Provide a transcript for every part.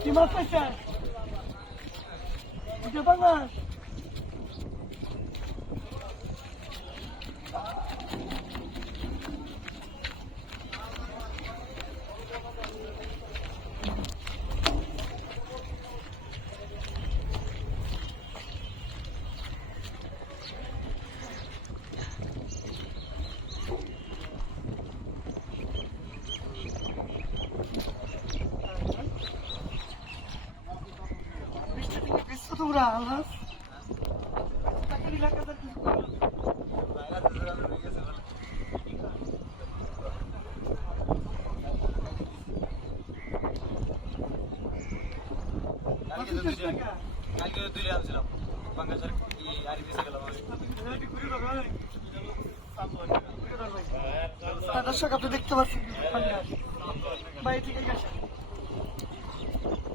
কি মাছ পাইছে বুঝতে পারবেন থেকে কিছু করো। কালকে দুইটা আনছিলাম বাংলাদেশের কি আরি দিছে গেলাম দর্শক, আপনি দেখতে পাচ্ছেন ঠিক আছে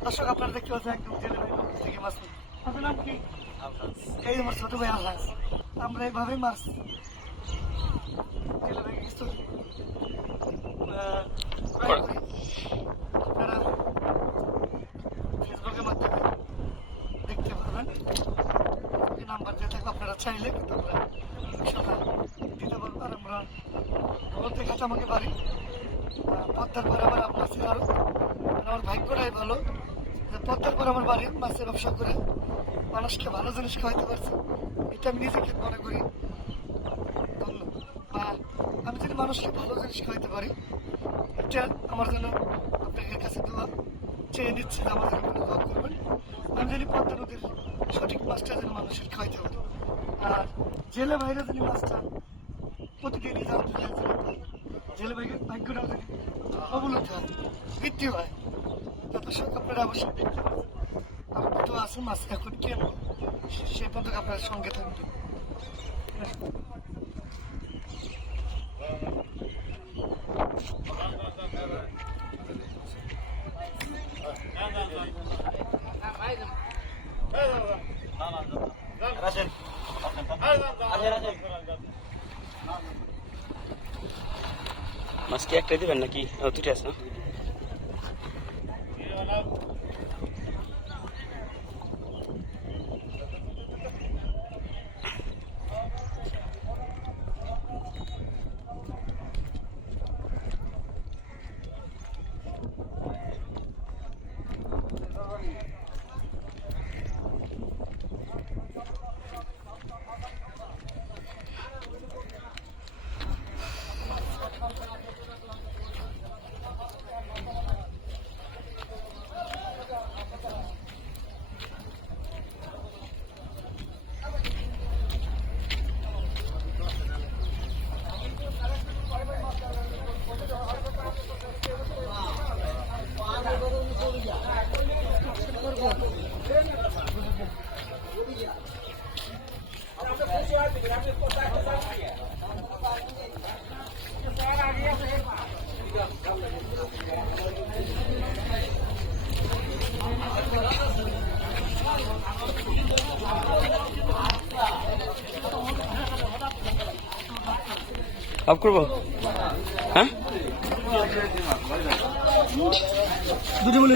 দর্শক, আপনারা দেখতে পাচ্ছেন একদম জেলে ভাই নদী থেকে মাছ ধরে। আপনার নাম কি? এই আমার ছোট ভাই আল্লাহ আমরা এইভাবে মাছ জেলে ভাই কিছু আহ, try করি। আপনারা ফেসবুকের মাধ্যমে দেখতে পারবেন। নাম্বার দিয়ে থাকবে আপনারা চাইলে কিন্তু আমরা ইনশাল্লাহ দিতে পারব। আর আমরা বলতে আমাকে বাড়ি পদ্মার পর আমার মাছের আরও। মানে আমার ভাগ্যটাই ভালো। পদ্মার পর আমার বাড়ি মাছের ব্যবসা করে মানুষকে ভালো জিনিস খাওয়াইতে পারছি এটা আমি নিজেকে মনে করি ধন্য বা আমি যদি মানুষকে ভালো জিনিস খাওয়াইতে পারি এটা আমার জন্য আপনাদের কাছে দোয়া চেয়ে নিচ্ছি যে আমার জন্য দোয়া করবেন আমি যদি পদ্মা নদীর সঠিক মাছটা যেন মানুষের খাওয়াইতে পারি আর জেলে বাইরে যদি মাছটা প্রতিদিনই যাওয়া জেলে জেলে বাইরে ভাগ্যটা যদি অবনতি হয় বৃদ্ধি হয় দর্শক আপনারা অবশ্যই আমার কত আছে মাছ এখন কেন? সে পর্যন্ত আপনার সঙ্গে থাকবেন মাছ কি একটাই দিবেন নাকি? দুটো আছে allowed অফ করব? হ্যাঁ? দুটো বলে